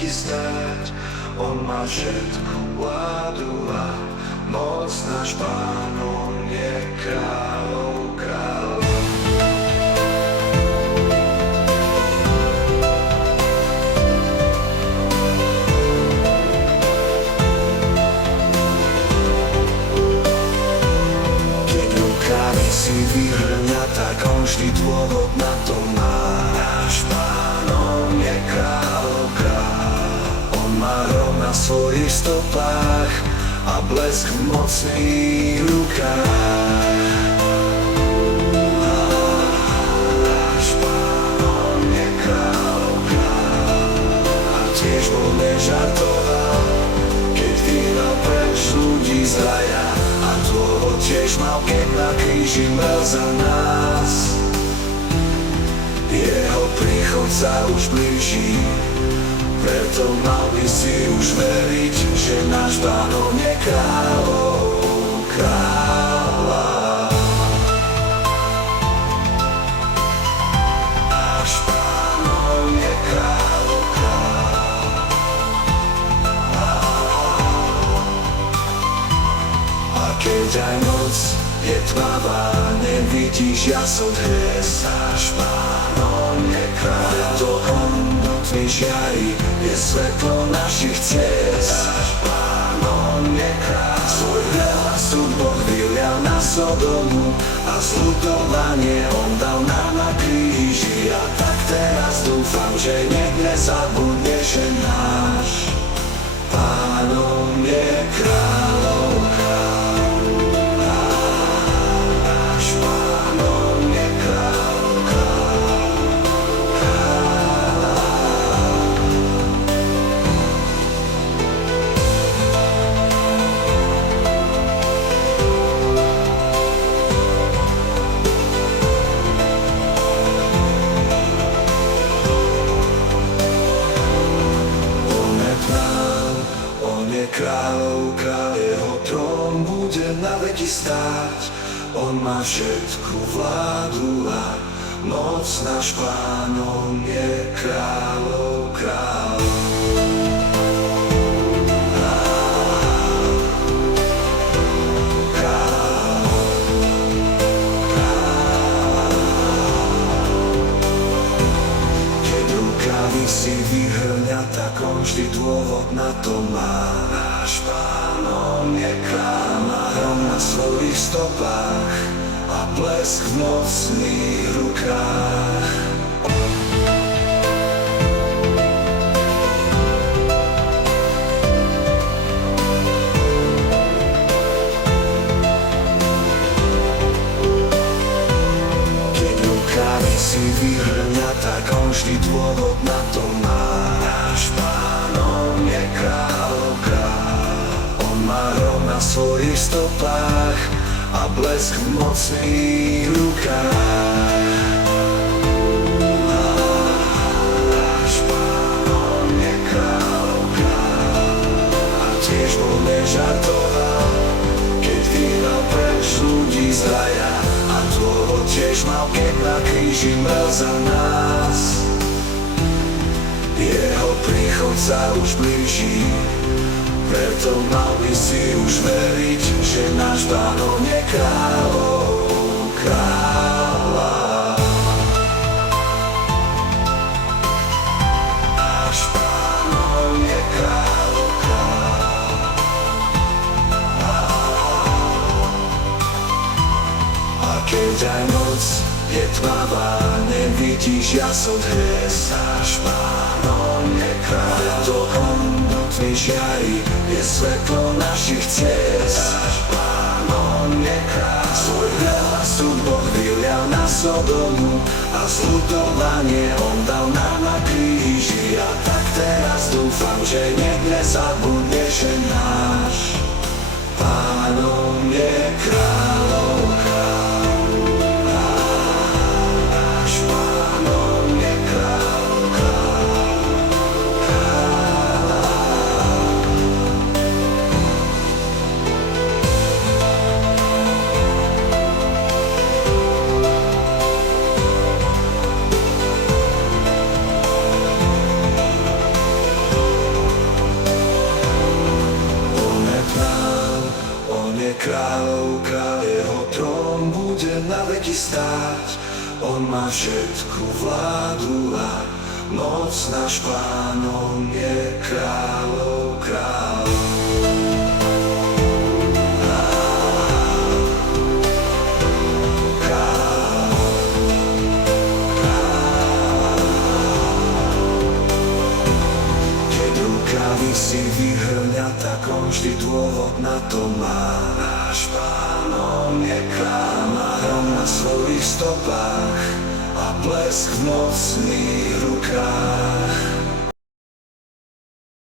veky stáť. On má všetku vládu a moc, náš Pán, on je kráľov kráľ. Si vyhrňa, tak on vždy dôvod na to má. Náš Pán, on je kráľov kráľ. On má hrom na svojich stopách a blesk v mocných rukách. Náš Pán, on je kráľov kráľ. A tiež bol nežartoval, keď vyhnal preč ľudí z raja. A dôvod tiež mal, keď na kríži mrel za nás. Jeho príchod sa už blíži, preto mal by si už veriť, že náš Pán, on je kráľov kráľa. Náš Pán, on je kráľov kráľa. A keď aj noc je tmavá, nevidíš jasot hviezd. Náš Pán, on je kráľ. Preto on do tmy žiari, je svetlo našich ciest. Náš Pán, on je kráľ. Svoj hnev a súd Boh vylial na Sodomu a zľutovanie on dal nám na kríži. A tak teraz dúfam, že nezabudneš, že náš Pán, on je kráľov kráľ. Kráľov kráľ, jeho trón bude na veky stáť. On má všetku vládu a moc, náš Pán, on je kráľov kráľ. Keď rukami si vyhrňa, tak on vždy dôvod na to má. Náš Pán, on je kráľ, má hrom na svojich stopách a blesk v mocných rukách. Keď rukami si vyhrňa, tak on vždy dôvod na to má. Náš Pán, on je kráľov kráľ. Má hrom na svojich stopách a blesk v mocných rukách. Náš Pán, on je kráľov kráľ. A tiež bol nežartoval, keď vyhnal preč ľudí z raja. A dôvod tiež mal, keď na kríži mrel za nás. Jeho príchod sa už blíži, preto mal by si už veriť, že náš Pán, on je kráľov kráľa. Náš Pán, on je kráľov kráľ. A keď aj noc je tmavá, nevidíš jasot hviezd. Náš Pán, on je kráľ. Preto on do tmy žiari, je svetlo našich ciest. Náš Pán, on je kráľ. Svoj hnev a súd Boh vylial na Sodomu a zľutovanie on dal nám na kríži. A tak teraz dúfam, že nezabudneš, že náš Pán, on je kráľov kráľ. ti stáť. On má všetku vládu a moc, náš Pán, on je kráľov kráľ. Si vyhrňa, tak on vždy dôvod na to má. Náš Pán, on je kráľ, má hrom na svojich stopách a blesk v mocných rukách.